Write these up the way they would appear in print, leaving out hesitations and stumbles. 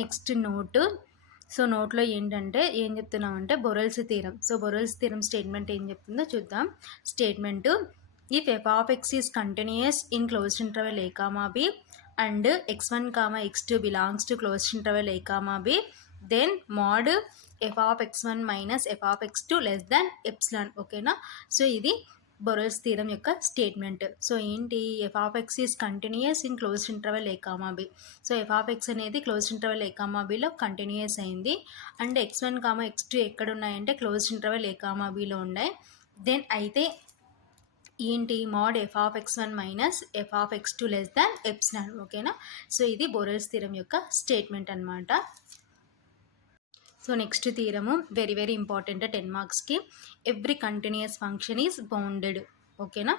Next note. So నోట్లో ఏంటంటే ఏం చెప్తున్నామంటే Borel's theorem. So Borel's theorem statement ఏం చెప్తుందో చూద్దాం. Statement if F of X is continuous in closed interval A comma B and x1 x2 belongs to closed interval A comma B then mod F of x1 minus F of x2 less than epsilon. ఓకేనా. So ఇది బొరెల్స్ థీరం యొక్క statement. So ఏంటి, F of X is continuous in closed interval A comma B. So F of X అనేది closed interval ఏ comma బిలో continuous అయింది. And x1 x2 ఎక్కడ ఉన్నాయంటే క్లోజ్డ్ ఇంటర్వెల్ ఏ కామా బిలో ఉన్నాయి. దెన్ అయితే ఏంటి, mode F of x1 minus F of x2 less than epsilon. ఓకేనా. So ఇది బొరెల్స్ థీరం యొక్క స్టేట్మెంట్ అనమాట. So next థీరము very very important 10 మార్క్స్కి. Every continuous function is bounded. ఓకేనా.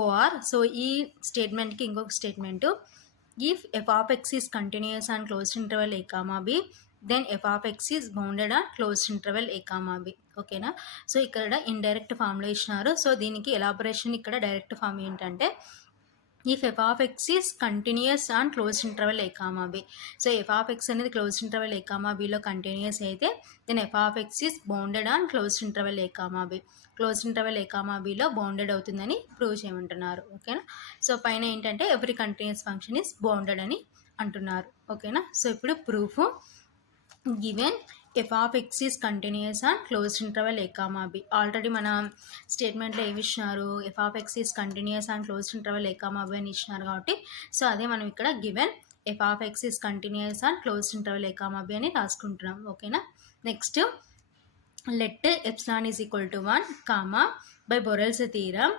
ఓఆర్. సో ఈ స్టేట్మెంట్కి ఇంకొక statement, if F of X is continuous and closed interval A comma B then F of X is bounded on closed interval A comma B. ఓకేనా. So ఇక్కడ indirect ఫామ్లో ఇచ్చినారు. So దీనికి elaboration ఇక్కడ direct form ఏంటంటే if F of X is continuous on closed interval A comma B. So F of X అనేది closed interval ఏ comma బిలో continuous అయితే then F of X is bounded on closed interval A comma B. Closed interval A comma బిలో bounded అవుతుందని prove చేయమంటున్నారు. ఓకేనా. So పైన ఏంటంటే every continuous function is bounded అని అంటున్నారు. ఓకేనా. సో ఇప్పుడు proof given F of X is continuous on closed interval A comma B. Already మన స్టేట్మెంట్లో ఏమి ఇచ్చినారు, F of X is continuous on closed interval A comma B అని ఇచ్చినారు కాబట్టి సో అదే మనం ఇక్కడ given F of X is continuous on closed interval A comma B అని రాసుకుంటున్నాం. ఓకేనా. Next let epsilon is equal to 1 comma by Borel's theorem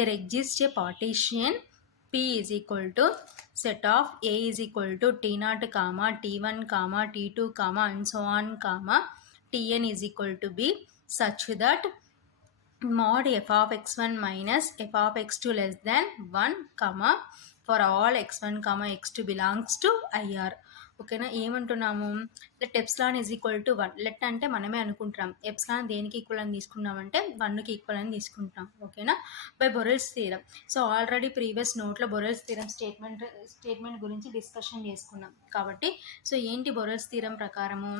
there exist a partition P is equal to set of A is equal to T0 comma T1 comma T2 comma and so on comma Tn is equal to B such that mod f of x1 minus f of x2 less than 1 comma for all x1 comma x2 belongs to IR. ఓకేనా. ఏమంటున్నాము, let epsilon is equal to 1. Let అంటే మనమే అనుకుంటున్నాం, epsilon దేనికి equal అని తీసుకున్నామంటే 1కి equal అని తీసుకుంటున్నాం. ఓకేనా. By Borel's theorem. So already previous నోట్లో బొరెల్స్ థీరం స్టేట్మెంట్ గురించి డిస్కషన్ చేసుకున్నాం కాబట్టి సో ఏంటి బొరెల్స్ థీరం ప్రకారము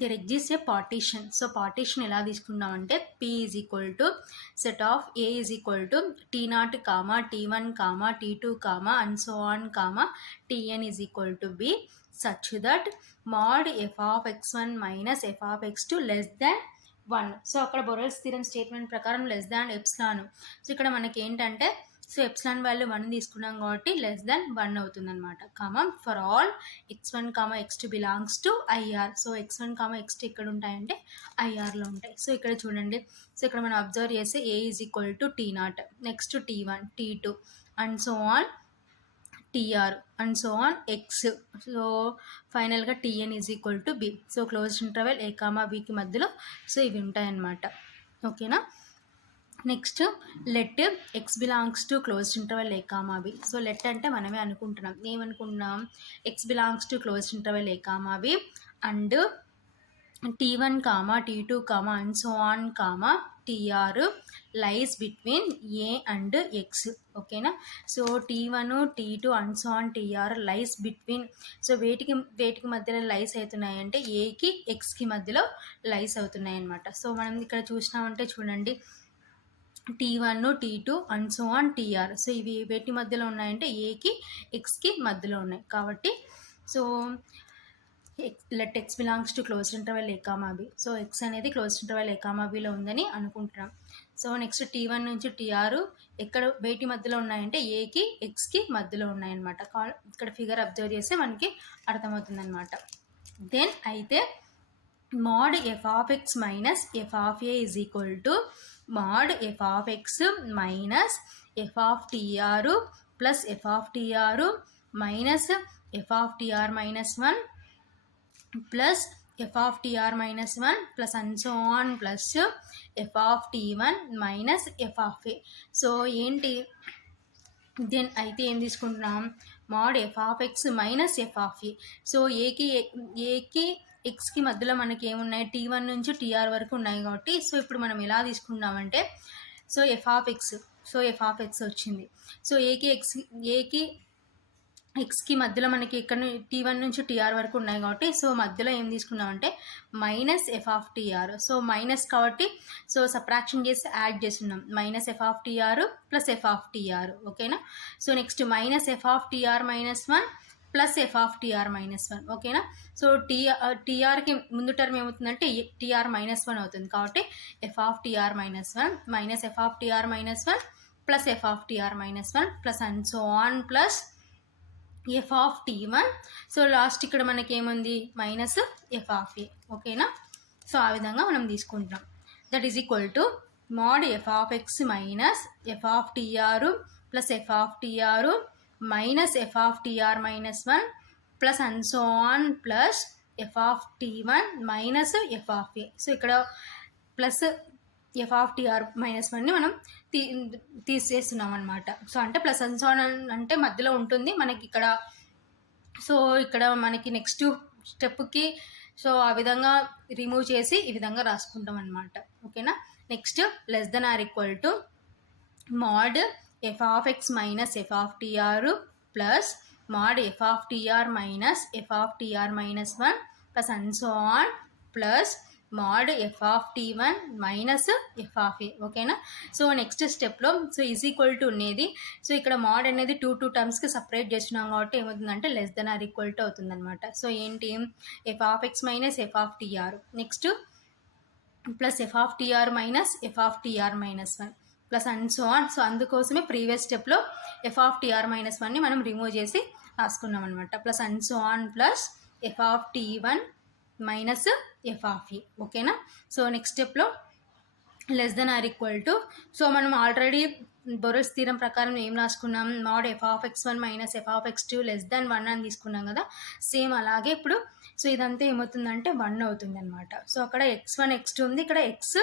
there exist a partition. So partition ఎలా తీసుకున్నామంటే P is equal to set of A is equal to T0 comma T1 comma T2 comma and so on comma Tn is equal to B such that mod F of x1 minus F of x2 less than 1. So అక్కడ బొరెల్స్ theorem statement ప్రకారం less than epsilon. So ఇక్కడ మనకి ఏంటంటే so epsilon value 1 తీసుకున్నాం కాబట్టి less than 1 అవుతుంది అనమాట. Comma for all x1 x2 belongs to IR. So x1 x2 ఎక్కడ ఉంటాయంటే ఐఆర్లో ఉంటాయి. సో ఇక్కడ చూడండి, సో ఇక్కడ మనం అబ్జర్వ్ చేస్తే A is equal to T0, next T1 T2 and so on TR and so on X. So ఫైనల్గా Tn is equal to B. So closed interval A comma బికి మధ్యలో సో ఇవి ఉంటాయన్నమాట. ఓకేనా. Next let X belongs to closed interval A comma B. So let అంటే మనమే అనుకుంటున్నాం, ఏమనుకుంటున్నాం, x belongs to closed interval A comma B and T1 comma T2 comma and so on comma TR lies between a and x. ఓకేనా. So T1 T2 and so on TR lies between. So వేటికి మధ్యలో లైస్ అవుతున్నాయంటే ఏకి ఎక్స్కి మధ్యలో లైస్ అవుతున్నాయి అన్నమాట. So మనం ఇక్కడ చూసినామంటే చూడండి T1 T2 and so on TR. So ఇవి వేటి మధ్యలో ఉన్నాయంటే ఏకి ఎక్స్కి మధ్యలో ఉన్నాయి కాబట్టి so let X belongs to closed interval A comma B. So X అనేది క్లోజ్డ్ ఇంటర్వెల్ ఏ కామా బిలో ఉందని అనుకుంటున్నాం. సో నెక్స్ట్ T1 నుంచి TR ఎక్కడ వేటి మధ్యలో ఉన్నాయంటే ఏకి ఎక్స్కి మధ్యలో ఉన్నాయన్నమాట. ఇక్కడ ఫిగర్ అబ్జర్వ్ చేస్తే మనకి అర్థమవుతుంది అనమాట. దెన్ అయితే mod F of X minus F of a is equal to mod f of x minus f of tr plus f of tr minus f of tr minus 1 plus f of tr minus 1 plus and so on plus f of t1 minus f of a. So ఏంటి, then అయితే ఏం తీసుకుంటున్నాం, mode F of X minus F of a. So ఏకి ఎక్స్కి మధ్యలో మనకి ఏమున్నాయి, T1 నుంచి TR వరకు ఉన్నాయి కాబట్టి సో ఇప్పుడు మనం ఎలా తీసుకున్నామంటే సో ఎఫ్ ఆఫ్ ఎక్స్ వచ్చింది. సో ఏకి ఎక్స్కి మధ్యలో మనకి ఇక్కడ T1 నుంచి TR వరకు ఉన్నాయి కాబట్టి సో మధ్యలో ఏం తీసుకున్నామంటే minus F of TR. So minus కాబట్టి సో సబ్ట్రాక్షన్ చేసి యాడ్ చేస్తున్నాం, minus F of TR plus F of TR. ఓకేనా. So next minus F of TR minus 1 plus F of TR minus 1. ఓకేనా. సో టీఆర్కి ముందు term ఏమవుతుందంటే TR minus 1 అవుతుంది కాబట్టి F of TR minus 1 minus F of TR minus 1 plus F of TR minus 1 plus and so on plus F of T1. So last ఇక్కడ మనకి ఏముంది minus F of a. ఓకేనా. So ఆ విధంగా మనం తీసుకుంటాం. That is equal to mod F of X minus F of TR plus F of TR minus F of TR minus 1 plus and so on plus F of T1 minus F of a. So ఇక్కడ plus F of TR minus 1ని మనం తీసేస్తున్నాం అనమాట. So అంటే plus and so అంటే మధ్యలో ఉంటుంది మనకి ఇక్కడ. సో ఇక్కడ మనకి నెక్స్ట్ స్టెప్కి సో ఆ విధంగా రిమూవ్ చేసి ఈ విధంగా రాసుకుంటాం అనమాట. ఓకేనా. Next less than or equal to mod F of X minus F of TR plus mod F of TR minus F of TR minus 1 plus and so on plus mod F of T1 minus F of a. ఓకేనా. So next స్టెప్లో so is equal to ఉండేది. So ఇక్కడ mod అనేది two టర్మ్స్కి separate చేస్తున్నాం కాబట్టి ఏమవుతుందంటే less than or equal to అవుతుంది అనమాట. సో ఏంటి F of X minus F of TR next plus F of TR minus F of TR minus 1 plus and so on. So అందుకోసమే previous స్టెప్లో f of TR minus 1ని మనం remove చేసి రాసుకున్నాం అనమాట. Plus and so on plus F of T1 minus F of a. ఓకేనా. So next స్టెప్లో less than or equal to so మనం ఆల్రెడీ బొరోస్ థీరం ప్రకారం ఏం రాసుకున్నాం, mod F of x1 minus F of x2 less then 1 అని తీసుకున్నాం కదా. Same అలాగే ఇప్పుడు సో ఇదంతా ఏమవుతుందంటే 1 అవుతుంది అనమాట. సో అక్కడ x1 x2 ఉంది, ఇక్కడ x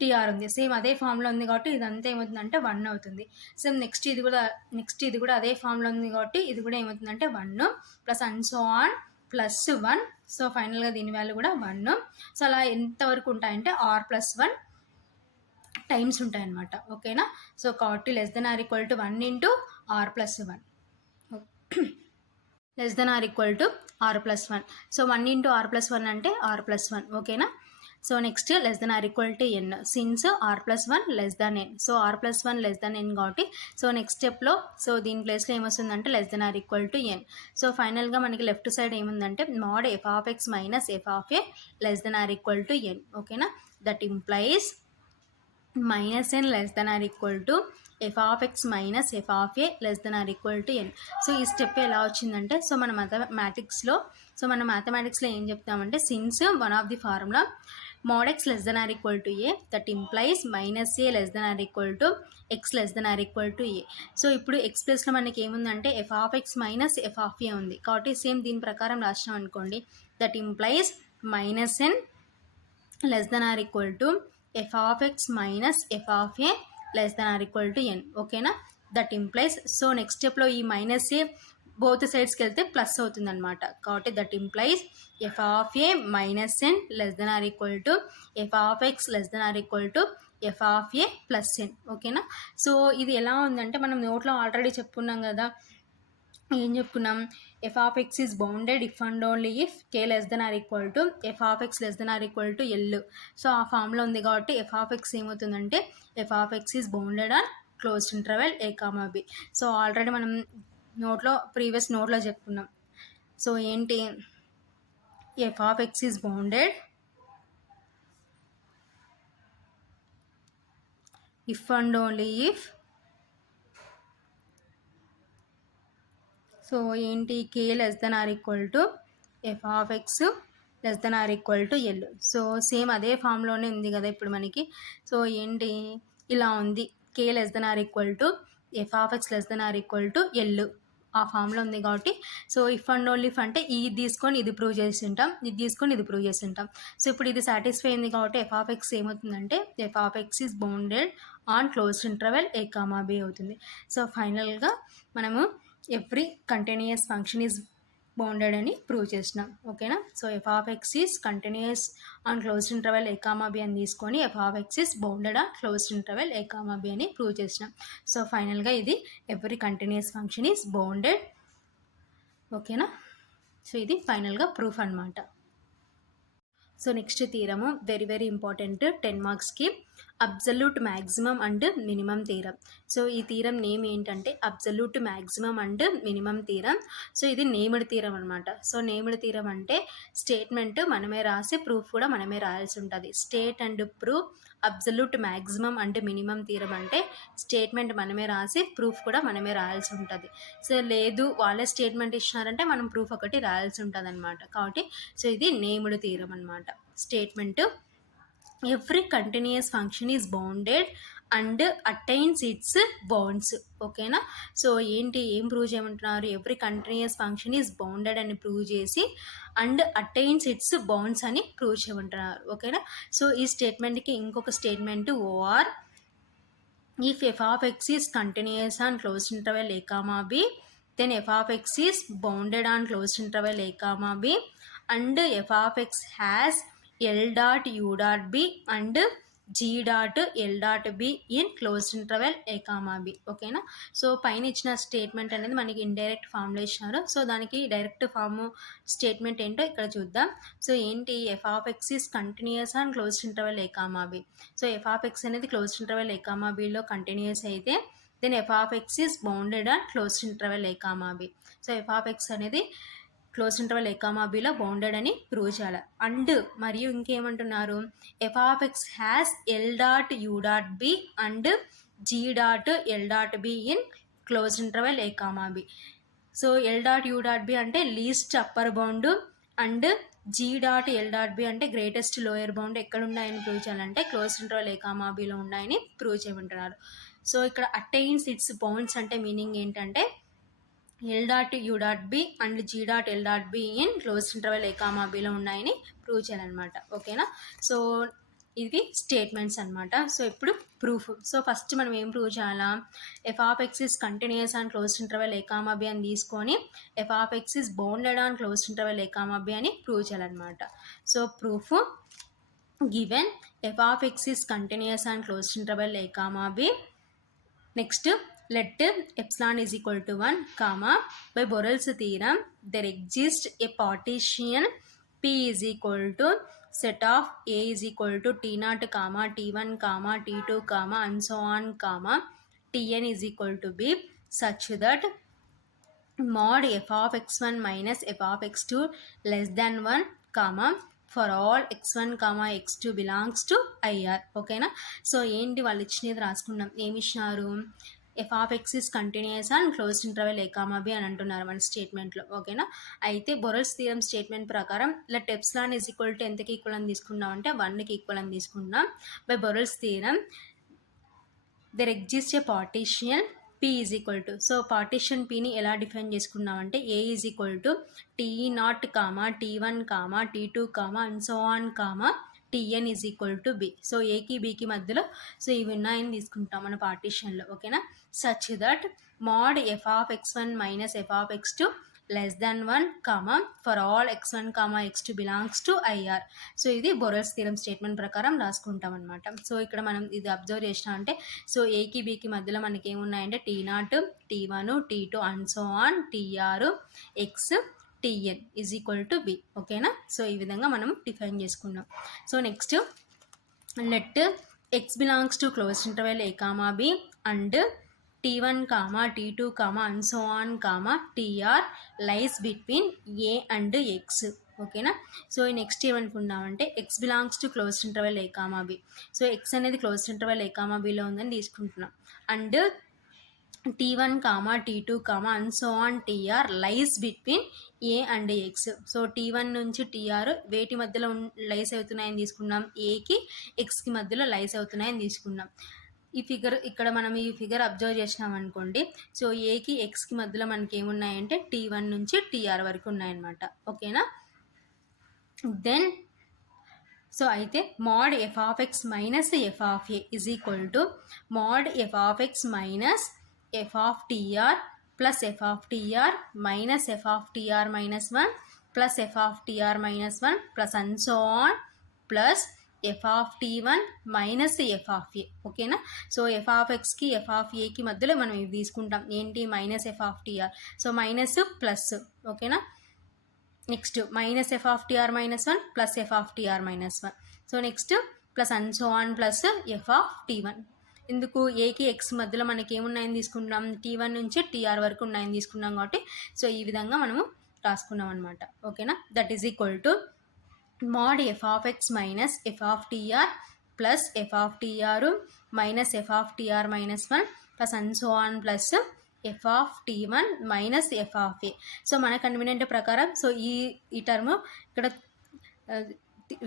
టీఆర్ ఉంది, సేమ్ అదే ఫామ్లో ఉంది కాబట్టి ఇదంతా ఏమవుతుందంటే 1 అవుతుంది. సేమ్ నెక్స్ట్ ఇది కూడా అదే ఫామ్లో ఉంది కాబట్టి ఇది కూడా ఏమవుతుందంటే 1 plus and so on plus 1. So ఫైనల్గా దీని వాల్యూ కూడా 1. సో అలా ఎంతవరకు ఉంటాయంటే r ప్లస్ 1 టైమ్స్ ఉంటాయన్నమాట. ఓకేనా. సో కాబట్టి less than or equal to 1 into r plus 1 less than or equal to r plus 1. So 1 into r plus 1 అంటే r ప్లస్ 1. ఓకేనా. So next less than or equal to n since r plus 1 less than n. So r plus 1 less than n కాబట్టి so next స్టెప్లో so దీని ప్లేస్లో ఏమొస్తుందంటే less than or equal to n. So ఫైనల్గా మనకి left side ఏముందంటే mod F of X minus F of A less than or equal to n. ఓకేనా. That implies minus n less than or equal to F of X minus F of A less than or equal to n. So ఈ step ఎలా వచ్చిందంటే so మన మ్యాథమెటిక్స్లో ఏం చెప్తామంటే since one of the formula mod x less than or equal to a that implies minus a less than or equal to x less than or equal to a. So ఇప్పుడు x ప్లస్లో మనకి ఏముందంటే f of X minus F of a ఉంది కాబట్టి same దీని ప్రకారం రాసినాం అనుకోండి. That implies minus n less than or equal to F of X minus F of A less than or equal to n. ఓకేనా. దట్ ఇంప్లైస్ సో నెక్స్ట్ స్టెప్లో ఈ minus ఏ both సైడ్స్కి వెళ్తే ప్లస్ అవుతుంది అనమాట కాబట్టి that implies F of A minus n less than or equal to F of X less than or equal to F of A plus n. ఓకేనా. So ఇది ఎలా ఉందంటే మనం నోట్లో ఆల్రెడీ చెప్పుకున్నాం కదా, ఏం చెప్పుకున్నాం, F of X is bounded if and only if K less than or equal to F of X less than or equal to L. So ఆ ఫామ్లో ఉంది కాబట్టి ఎఫ్ ఆఫ్ ఎక్స్ ఏమవుతుందంటే F of X is bounded on closed interval A comma B. So already మనం previous నోట్లో చెప్పుకున్నాం. So ఏంటి F of X is bounded if and only if so ఏంటి కే less than or equal to F of X less than or equal to L. So same అదే ఫామ్లోనే ఉంది కదా ఇప్పుడు మనకి. సో ఏంటి ఇలా ఉంది k less than or equal to F of X less than or equal to l ఆ ఫామ్లో ఉంది కాబట్టి so if and only if అంటే ఇది తీసుకొని ఇది ప్రూవ్ చేసి ఉంటాం, ఇది తీసుకొని ఇది ప్రూవ్ చేసి ఉంటాం. సో ఇప్పుడు ఇది సాటిస్ఫై అయింది కాబట్టి ఎఫ్ ఆఫ్ ఎక్స్ ఏమవుతుందంటే F of X is bounded on closed interval A comma B అవుతుంది. సో ఫైనల్గా మనము every continuous function is bounded అని ప్రూవ్ చేసినాం. ఓకేనా. So F of X is continuous on closed interval A comma B అని తీసుకొని F of X is bounded on closed interval A comma B అని prove చేసినాం. So ఫైనల్గా ఇది every continuous function is bounded ఓకేనా. So ఇది ఫైనల్గా proof అనమాట. So next థీరము very very important 10 మార్క్స్కి, absolute maximum and minimum theorem. So ఈ థీరం నేమ్ ఏంటంటే absolute maximum and minimum theorem. So ఇది నేమ్డ్ థీరం అనమాట. సో నేమ్డ్ థీరం అంటే స్టేట్మెంట్ మనమే రాసి ప్రూఫ్ కూడా మనమే రాయాల్సి ఉంటుంది. State and proof absolute maximum and minimum theorem అంటే స్టేట్మెంట్ మనమే రాసి ప్రూఫ్ కూడా మనమే రాయాల్సి ఉంటుంది. సో లేదు వాళ్ళే స్టేట్మెంట్ ఇచ్చినారంటే మనం ప్రూఫ్ ఒకటి రాయాల్సి ఉంటుంది అనమాట. కాబట్టి సో ఇది నేమ్డ్ థీరం అనమాట. Statement every continuous function is bounded and attains its bounds. ఓకేనా. సో ఏం ప్రూవ్ చేయమంటున్నారు, every continuous function is bounded అని ప్రూవ్ చేసి అండ్ అటైన్స్ ఇట్స్ బౌండ్స్ అని ప్రూవ్ చేయమంటున్నారు. ఓకేనా. సో ఈ స్టేట్మెంట్కి ఇంకొక statement or if f of x is continuous on closed interval a comma b, then f of x is bounded on closed interval a comma b and f of x has l dot u dot b and g dot l dot b in closed interval a comma b. ఓకేనా. So పైన ఇచ్చిన statement అనేది మనకి indirect ఫామ్లో ఇచ్చినారు. So దానికి direct form statement ఏంటో ఇక్కడ చూద్దాం. సో ఏంటి, F of X is continuous and closed interval A comma B. So F of X అనేది క్లోజ్డ్ ఇంటర్వెల్ ఏ కామా బిలో కంటిన్యూస్ అయితే then F of X is bounded and closed interval A comma B. So F of X అనేది close interval a comma బిలో bounded అని prove చేయాలి. And మరియు ఇంకేమంటున్నారు, f of x has l dot you dot b and g dot L dot b in close interval a comma B. So l dot you dot B అంటే least upper bound and g dot L dot B అంటే greatest lower bound ఎక్కడ ఉన్నాయని prove చేయాలంటే close interval a comma బిలో ఉన్నాయని prove చేయమంటున్నారు. So ఇక్కడ attains its bounds అంటే మీనింగ్ ఏంటంటే l dot you dot b and g dot L dot b in close interval A comma బిలో ఉన్నాయని ప్రూవ్ చేయాలన్నమాట. ఓకేనా. సో ఇవి స్టేట్మెంట్స్ అనమాట. సో ఇప్పుడు ప్రూఫ్. సో ఫస్ట్ మనం ఏం ప్రూవ్ చేయాలా, F of X is continuous on close interval A comma B అని తీసుకొని F of X is bounded on close interval A comma B అని ప్రూవ్ చేయాలన్నమాట. So proof given F of X is continuous on close interval A comma B. Next let epsilon is equal to 1 comma by Borel's theorem there exists a partition P is equal to set of A is equal to T0 comma T1 comma T2 comma and so on comma Tn is equal to B such that mod f of x1 minus f of x2 less than 1 comma for all x1 comma x2 belongs to IR. ఓకేనా. So ఏంటి వాళ్ళు ఇచ్చినది రాసుకున్నాం. ఏమి ఇచ్చినారు, F of X is continuous and closed interval A comma B అని అంటున్నారు మన స్టేట్మెంట్లో. ఓకేనా. అయితే బొరెల్స్ థియరమ్ స్టేట్మెంట్ ప్రకారం let epsilon is equal to ఎంతకి ఈక్వల్ అని తీసుకున్నాం అంటే 1కి ఈక్వల్ అని తీసుకున్నాం. By Borel's theorem there exist a partition P is equal to, so partition Pని ఎలా డిఫైన్ చేసుకున్నామంటే A is equal to T0 comma T1 comma T2 comma and so on comma Tn is equal to B. So ఏకి బీకి మధ్యలో so ఇవి ఉన్నాయని తీసుకుంటాం మన పార్టీషన్లో. ఓకేనా. Such that mod F of x1 minus F of x2 less than 1 comma for all x1 comma x2 belongs to IR. So ఇది బొరెల్స్ theorem statement ప్రకారం రాసుకుంటాం అనమాట. సో ఇక్కడ మనం ఇది అబ్జర్వ్ చేసినా అంటే సో ఏకి బీకి మధ్యలో మనకి ఏమున్నాయంటే T0 T1 T2 and so on TR X Tn is equal to b. ఓకేనా. సో ఈ విధంగా మనం డిఫైన్ చేసుకున్నాం. So next let X belongs to close interval A comma B and T1 comma T2 comma and so on comma TR lies between a and x. ఓకేనా. So next ఏమనుకున్నామంటే x belongs to close interval A comma B. So X అనేది close interval ఏ comma బిలో ఉందని తీసుకుంటున్నాం. And T1 comma T2 comma and so on TR lies between a and X. So T1 నుంచి TR వేటి మధ్యలో లైస్ అవుతున్నాయని తీసుకున్నాం, ఏకి ఎక్స్కి మధ్యలో లైస్ అవుతున్నాయని తీసుకున్నాం. ఈ ఫిగర్ ఇక్కడ మనం ఈ ఫిగర్ అబ్జర్వ్ చేసినాం అనుకోండి. సో ఏకి ఎక్స్కి మధ్యలో మనకి ఏమున్నాయంటే T1 నుంచి TR వరకు ఉన్నాయన్నమాట. ఓకేనా. దెన్ సో అయితే mod F of X minus F of a is equal to mod F of X minus F of TR plus F of TR minus F of TR minus 1 plus F of TR minus 1 plus and so on plus F of t one minus F of a. ఓకేనా. So F of ఎక్స్కి f of ఏకి మధ్యలో మనం ఇవి తీసుకుంటాం ఏంటి minus F of TR. So minus plus. ఓకేనా. Next minus F of TR minus one plus F of TR minus one. So next plus and so on plus F of t one. ఎందుకు ఏకి X మధ్యలో మనకి ఏమున్నాయని తీసుకుంటున్నాం tea one నుంచి TR వరకు ఉన్నాయని తీసుకున్నాం కాబట్టి సో ఈ విధంగా మనము రాసుకున్నాం అనమాట. ఓకేనా. That is equal to mod F of X minus F of TR plus F of TR minus F of TR minus one plus and so on plus F of t one minus F of a. So మన convenient ప్రకారం so ఈ term ఇక్కడ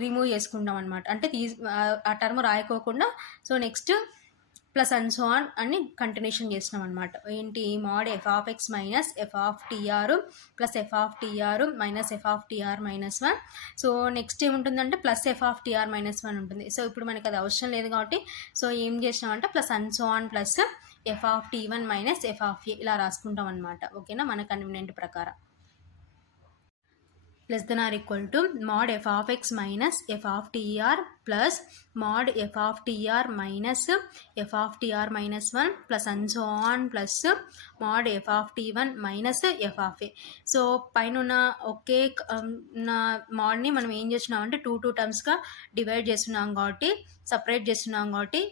remove చేసుకుంటాం అనమాట. అంటే ఆ term రాయకోకుండా so next plus and so on అని కంటిన్యూషన్ చేసినాం అనమాట. ఏంటి mod F of X minus F of TR plus F of TR minus F of TR minus one. So next ఏముంటుందంటే plus F of TR minus one ఉంటుంది. So ఇప్పుడు మనకి అది అవసరం లేదు కాబట్టి సో ఏం చేసినామంటే plus and so on plus F of t one minus F of a ఇలా రాసుకుంటాం అనమాట. ఓకేనా. మన కన్వీనియంట్ ప్రకారం less than or equal to mod f of x minus f of tr plus mod f of tr minus f of tr minus 1 plus and so on plus mod f of t1 minus f of a. So పైన ఉన్న ఒకే మోడ్ని మనం ఏం చేస్తున్నాం అంటే two టర్మ్స్గా divide చేస్తున్నాం కాబట్టి separate చేస్తున్నాం కాబట్టి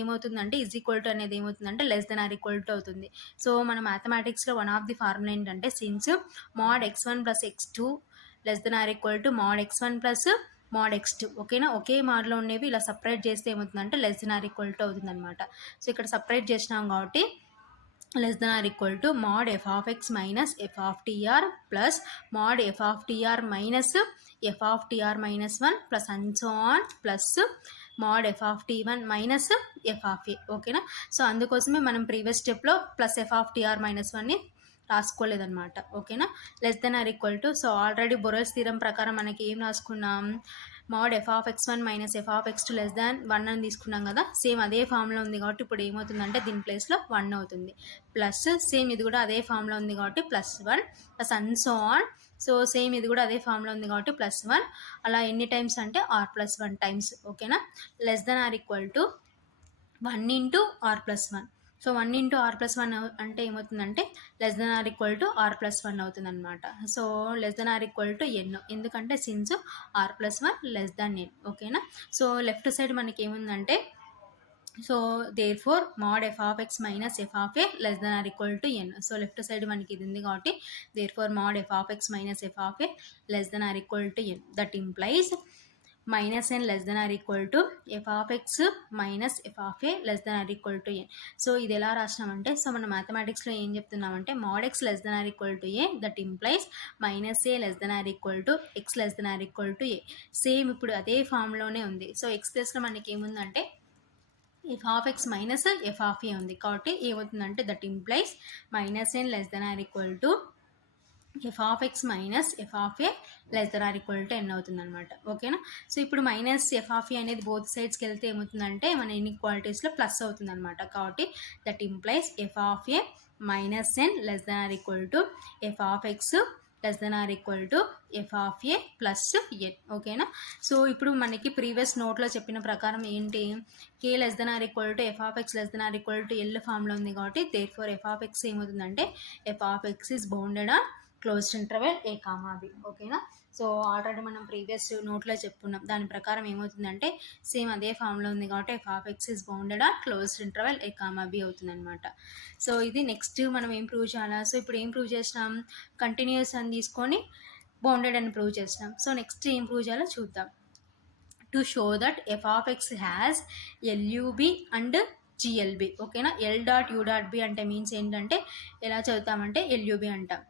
ఏమవుతుందంటే ఈజ్ ఈక్వల్ టు అనేది ఏమవుతుందంటే less than or equal to అవుతుంది. సో మన మ్యాథమెటిక్స్లో వన్ ఆఫ్ ది ఫార్ములా ఏంటంటే since mod x1 plus x2 less than or equal to mod x1 plus mod x2. ఓకేనా. ఒకే మోడ్లో ఉండేవి ఇలా సపరేట్ చేస్తే ఏమవుతుందంటే less than or equal to అవుతుంది అనమాట. సో ఇక్కడ సపరేట్ చేసినాం కాబట్టి less than or equal to mod F of X minus F of TR plus mod F of TR minus F of TR minus one plus and so on plus mod F of t one minus F of a. ఓకేనా. So అందుకోసమే మనం previous స్టెప్లో plus F of TR minus వన్ని రాసుకోలేదన్నమాట. ఓకేనా. Less than or equal to so already Borel's theorem ప్రకారం మనకి ఏం రాసుకున్నాం mod F of x one minus F of x two less than one అని తీసుకున్నాం కదా. సేమ్ అదే ఫామ్లో ఉంది కాబట్టి ఇప్పుడు ఏమవుతుందంటే దీని ప్లేస్లో 1 అవుతుంది. ప్లస్ సేమ్ ఇది కూడా అదే ఫామ్లో ఉంది కాబట్టి plus 1 plus and so on. So same ఇది కూడా అదే ఫామ్లో ఉంది కాబట్టి ప్లస్ 1 అలా ఎన్ని టైమ్స్ అంటే r ప్లస్ 1 టైమ్స్. ఓకేనా. Less than or equal to 1 into r plus 1. So 1 into r plus 1 అంటే ఏమవుతుందంటే less than or equal to r plus 1 అవుతుంది అనమాట. So less than or equal to n ఎందుకంటే since r plus 1 less than n. ఓకేనా. So left side మనకి ఏముందంటే so therefore mod F of X minus F of A less than or equal to n. So left side మనకి ఇది ఉంది కాబట్టి therefore mod F of X minus F of A less than or equal to n. That implies minus n less than or equal to F of X minus F of A less than or equal to n. So ఇది ఎలా రాసినామంటే so మన మ్యాథమెటిక్స్లో ఏం చెప్తున్నామంటే mod x less than or equal to a that implies minus a less than or equal to x less than or equal to a. Same ఇప్పుడు అదే ఫామ్లోనే ఉంది. సో ఎక్స్ ప్లేస్లో మనకి ఏముందంటే f of X minus F of a ఉంది కాబట్టి ఏమవుతుందంటే that implies minus n less than or equal to F of X minus F of A less than or equal to n అవుతుంది అనమాట. ఓకేనా. So ఇప్పుడు మైనస్ ఎఫ్ ఆఫ్ ఏ అనేది both సైడ్స్కి వెళ్తే ఏమవుతుందంటే మన ఇన్ఈక్వాలిటీస్లో ప్లస్ అవుతుంది అనమాట. కాబట్టి that implies F of A minus n less than or equal to F of X less than or equal to F of A plus n. ఓకేనా. సో ఇప్పుడు మనకి ప్రీవియస్ నోట్లో చెప్పిన ప్రకారం ఏంటి కే less than or equal to F of X less than or equal to l ఫామ్లో ఉంది కాబట్టి therefore f of X ఏమవుతుందంటే F of X is bounded on closed interval A comma B. ఓకేనా. So already మనం previous నోట్లో చెప్పుకున్నాం దాని ప్రకారం ఏమవుతుందంటే సేమ్ అదే ఫామ్లో ఉంది కాబట్టి F of X is bounded on closed interval A comma B అవుతుంది అనమాట. సో ఇది నెక్స్ట్ మనం ఏం ప్రూవ్ చేయాలా. సో ఇప్పుడు ఏం ప్రూవ్ చేసినాం కంటిన్యూస్ అని తీసుకొని బౌండెడ్ అని ప్రూవ్ చేసినాం. సో నెక్స్ట్ ఏం ప్రూవ్ చేయాలో చూద్దాం. To show that F of x has LUB and GLB. ఓకేనా. L dot you dot B అంటే మీన్స్ ఏంటంటే ఎలా చదువుతామంటే ఎల్యూబి అంటాం.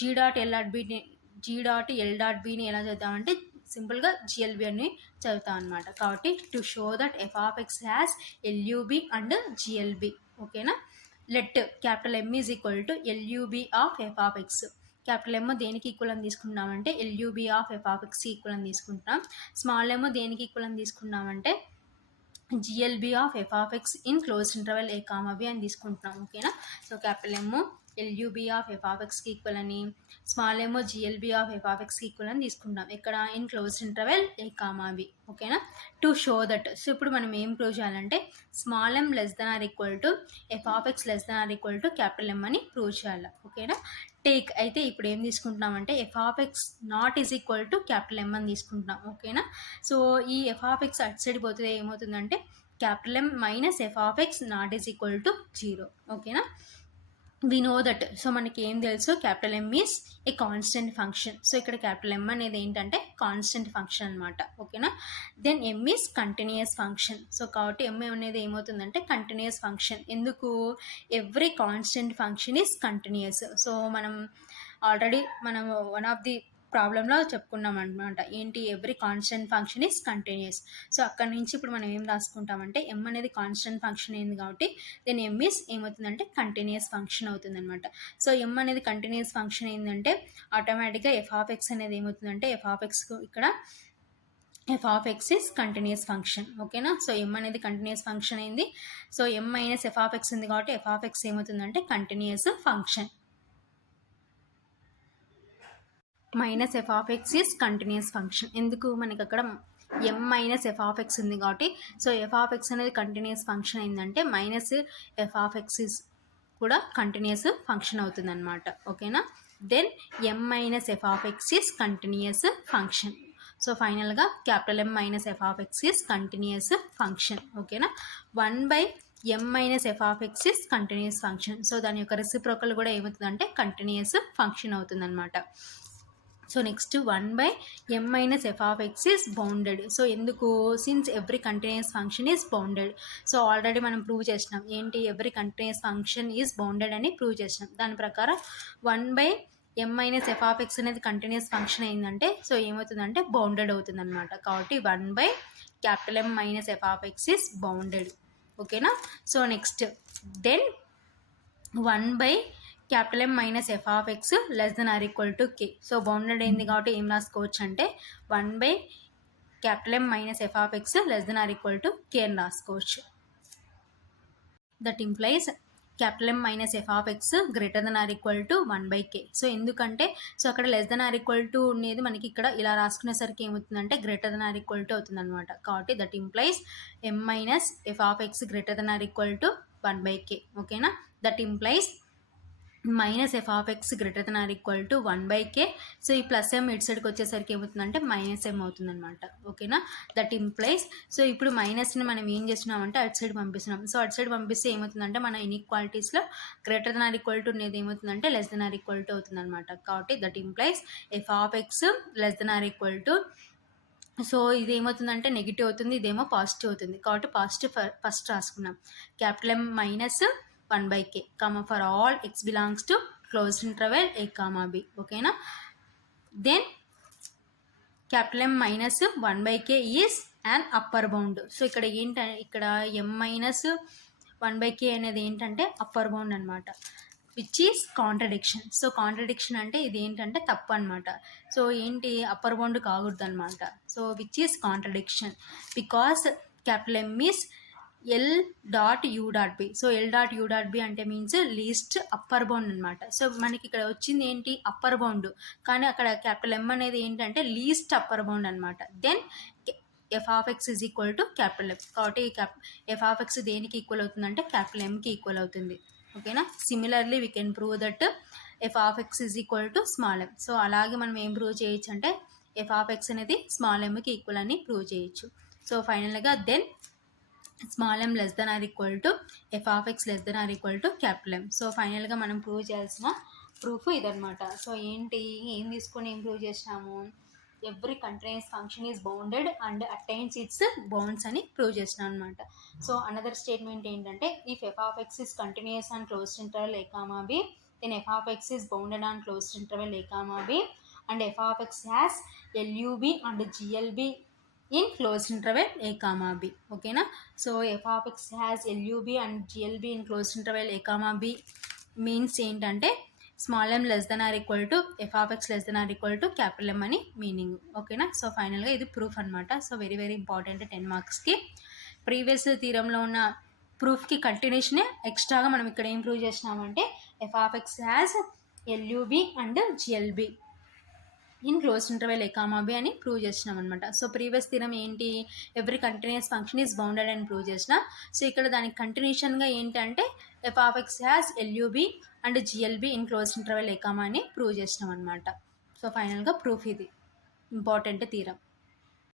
జీ డాట్ ఎల్ డాట్ బిని ఎలా చదువుతామంటే సింపుల్గా జిఎల్బి అని చదువుతాం అనమాట. కాబట్టి to show that F of x has LUB and GLB. ఓకేనా. Let capital M is equal to LUB of f of x. Capital M దేనికి ఈక్వల్ అని తీసుకుంటామంటే LUB of f of x equal అని తీసుకుంటాం. స్మాల్ ఎమ్ దేనికి equal అని తీసుకున్నామంటే GLB of f of x in closed interval A comma B అని తీసుకుంటున్నాం. ఓకేనా. So capital M LUB of f of ఎక్స్కి ఈక్వల్ అని, స్మాల్ ఏమో జిఎల్బీ ఆఫ్ ఎఫ్ ఆఫ్ ఎక్స్కి ఈక్వల్ అని తీసుకుంటాం. ఇక్కడ in closed interval A comma B. ఓకేనా, టు షో దట్. సో ఇప్పుడు మనం ఏం ప్రూవ్ చేయాలంటే small M less than or equal to F of X less than or equal to capital M అని ప్రూవ్ చేయాలి. ఓకేనా, టేక్ అయితే ఇప్పుడు ఏం తీసుకుంటున్నామంటే f of x not is equal to capital M అని తీసుకుంటున్నాం. ఓకేనా, సో ఈ ఎఫ్ ఆఫ్ ఎక్స్ అటు సైడ్ పోతే ఏమవుతుందంటే capital M minus F of x not is equal to 0. ఓకేనా, వి నో దట్. సో మనకి ఏం తెలుసు, capital M is a constant function. So ఇక్కడ క్యాపిటల్ ఎమ్ అనేది ఏంటంటే కాన్స్టెంట్ ఫంక్షన్ అనమాట. ఓకేనా, then M is continuous function. So కాబట్టి ఎమ్ అనేది ఏమవుతుందంటే కంటిన్యూస్ ఫంక్షన్. ఎందుకు, every constant function is continuous. So మనం ఆల్రెడీ వన్ ఆఫ్ ది ప్రాబ్లంలో చెప్పుకున్నాం అనమాట. ఏంటి, every constant function is continuous. So అక్కడ నుంచి ఇప్పుడు మనం ఏం రాసుకుంటామంటే ఎమ్ అనేది కాన్స్టెంట్ ఫంక్షన్ అయింది కాబట్టి దెన్ ఎమ్ ఈజ్ ఏమవుతుందంటే కంటిన్యూస్ ఫంక్షన్ అవుతుంది అనమాట. సో ఎమ్ అనేది కంటిన్యూస్ ఫంక్షన్ అయిందంటే ఆటోమేటిక్గా ఎఫ్ ఆఫ్ ఎక్స్ అనేది ఏమవుతుందంటే ఎఫ్ ఆఫ్ ఎక్స్ ఇక్కడ F of X is continuous function. ఓకేనా, సో ఎమ్ అనేది కంటిన్యూస్ ఫంక్షన్ అయింది. So M minus F of X ఉంది కాబట్టి ఎఫ్ ఆఫ్ ఎక్స్ ఏమవుతుందంటే continuous function. Minus F of X is continuous function. ఎందుకు, మనకి అక్కడ ఎమ్ మైనస్ ఎఫ్ ఆఫ్ ఎక్స్ ఉంది కాబట్టి సో ఎఫ్ ఆఫ్ ఎక్స్ అనేది కంటిన్యూస్ ఫంక్షన్ అయిందంటే minus F of X is కూడా కంటిన్యూస్ ఫంక్షన్ అవుతుంది అనమాట. ఓకేనా, then M minus F of X is continuous function. So ఫైనల్గా capital M minus F of X is continuous function. ఓకేనా, 1/m minus F of X is continuous function. So దాని యొక్క reciprocal కూడా ఏమవుతుందంటే continuous function అవుతుంది అనమాట. So next 1/m minus F of X is bounded. So ఎందుకు, since every continuous function is bounded. So already మనం prove చేసినాం ఏంటి, every continuous function is bounded అని ప్రూవ్ చేసినాం. దాని ప్రకారం 1/m minus F of X అనేది కంటిన్యూస్ ఫంక్షన్ అయిందంటే సో ఏమవుతుందంటే బౌండెడ్ అవుతుంది అనమాట. కాబట్టి 1/M minus F of X is bounded. ఓకేనా, so next then 1/M minus F of X less than or equal to k. So bounded అయింది కాబట్టి ఏం రాసుకోవచ్చు అంటే 1/M minus F of X less than or equal to k అని రాసుకోవచ్చు. That implies M minus F of X greater than or equal to 1/k. So ఎందుకంటే so అక్కడ less than or equal to అనేది మనకి ఇక్కడ ఇలా రాసుకునేసరికి ఏమవుతుందంటే greater than or equal to అవుతుంది అనమాట. కాబట్టి that implies M minus F of X greater than or equal to 1/k. ఓకేనా, that implies minus F of X greater than or equal to 1/k. So ఈ plus M ఇటు సైడ్కి వచ్చేసరికి ఏమవుతుందంటే minus ఎమ్ అవుతుంది అనమాట. ఓకేనా, దట్ ఇంప్లైస్ సో ఇప్పుడు మైనస్ని మనం ఏం చేస్తున్నామంటే అటు సైడ్ పంపిస్తున్నాం. సో అటు సైడ్ పంపిస్తే ఏమవుతుందంటే మన ఇన్ఈక్వాలిటీస్లో greater than or equal to అనేది ఏమవుతుందంటే less than or equal to అవుతుంది అనమాట. కాబట్టి that implies F of X less than or equal to, so ఇది ఏమవుతుందంటే నెగిటివ్ అవుతుంది, ఇదేమో పాజిటివ్ అవుతుంది. కాబట్టి పాజిటివ్ ఫస్ట్ రాసుకున్నాం. M minus 1/k, for all x belongs to closed interval a, b. ఓకేనా, then M minus 1/k is and upper bound. So ఇక్కడ ఏంటంటే ఇక్కడ m మైనస్ 1/k అనేది ఏంటంటే అప్పర్ బౌండ్ అనమాట, which is contradiction. So contradiction అంటే ఇది ఏంటంటే తప్పు అనమాట. సో ఏంటి, అప్పర్ బౌండ్ కాకూడదు అనమాట. So which is contradiction because M is L.U.B. So L.U.B అంటే మీన్స్ లీస్ట్ అప్పర్ బౌండ్ అనమాట. సో మనకి ఇక్కడ వచ్చింది ఏంటి, అప్పర్ బౌండ్, కానీ అక్కడ M అనేది ఏంటంటే లీస్ట్ అప్పర్ బౌండ్ అనమాట. Then F of X is equal to M. కాబట్టి ఎఫ్ ఆఫ్ ఎక్స్ దేనికి ఈక్వల్ అవుతుందంటే Mకి ఈక్వల్ అవుతుంది. ఓకేనా, similarly we can prove that F of X is equal to small M. So అలాగే మనం ఏం ప్రూవ్ చేయొచ్చు అంటే ఎఫ్ ఆఫ్ ఎక్స్ అనేది స్మాల్ ఎమ్కి ఈక్వల్ అని ప్రూవ్ చేయొచ్చు. సో ఫైనల్గా then small M less than or equal to F of X less than or equal to M. So ఫైనల్గా మనం ప్రూవ్ చేయాల్సిన ప్రూఫ్ ఇదనమాట. సో ఏంటి, ఏం తీసుకొని ఏం ప్రూవ్ చేసినాము, every continuous function is bounded and attains its bounds అని ప్రూవ్ చేసినాం అనమాట. సో అనదర్ స్టేట్మెంట్ ఏంటంటే if F of X is continuous and closed interval a, b, then f of x is bounded on closed interval a, b, and f of x has LUB and GLB in closed interval a, b. Okay na, so f of x has LUB and GLB in closed interval a, b means ఏంటంటే small m less than or equal to f of x less than or equal to capital M అని meaning. ఓకేనా, so ఫైనల్గా ఇది proof అనమాట. So very very important 10 మార్క్స్కి. Previous థీరంలో ఉన్న ప్రూఫ్కి కంటిన్యూషనే ఎక్స్ట్రాగా మనం ఇక్కడ ఏం ప్రూవ్ చేసినామంటే f of x has LUB and GLB in close interval A comma B అని ప్రూవ్ చేసినాం అనమాట. సో ప్రీవియస్ థీరం ఏంటి, every continuous function is bounded అని ప్రూవ్ చేసిన. సో ఇక్కడ దానికి కంటిన్యూషన్గా ఏంటంటే f of x has LUB and GLB in close interval A comma అని ప్రూవ్ చేసినాం అనమాట. సో ఫైనల్గా ప్రూఫ్ ఇది ఇంపార్టెంట్ థీరం.